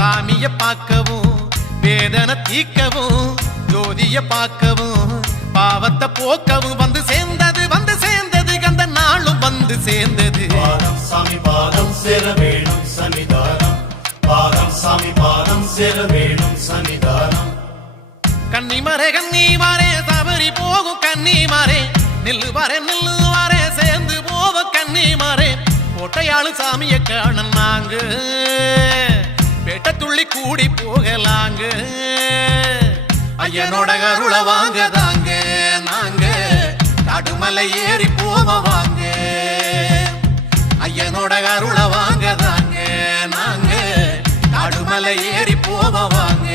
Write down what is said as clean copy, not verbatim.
சாமிய பார்க்கவும் வேதனை தீக்கவும் ஜோதிய பார்க்கவும் பாவத்தை போக்கவும் வந்து சேர்ந்தது கந்த நாளும் வந்து சேர்ந்தது. பாதம் சாமி பாதம் சேர வேணும் சன்னிதானம், பாதம் சாமி பாதம் சேர வேணும் சன்னிதானம். கன்னிமாரே சபரி போகும் கன்னிமாரே நில்லுவாரே சேர்ந்து போவோம் கன்னிமாரே. கோட்டையாளு சாமிய காண நாங்க பேட்ட துள்ளி கூடி போகலாங்க. ஐயனோட அருள வாங்கதாங்க நாங்க காடுமலை ஏறி போவாங்க. ஐயனோட அருள வாங்கதாங்க நாங்க காடுமலை ஏறி போவாங்க.